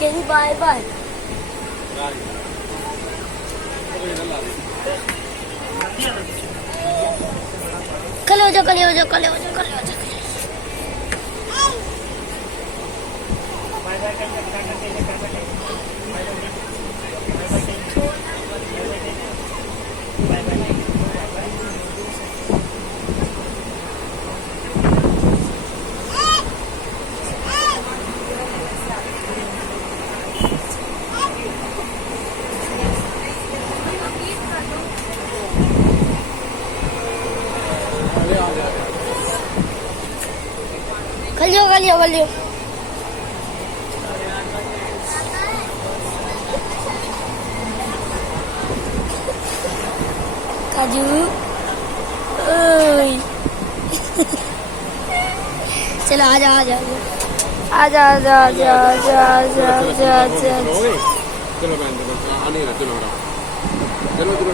ਕਹਿੰਦੀ bye bye. कल हो जाओ कल हो जाओ कल हो जाओ कल हो जाओ। कलियो कलियो कलियो काजू चलो आजा आजा आजा आजा आजा आजा आजा आजा आजा चलो चलो चलो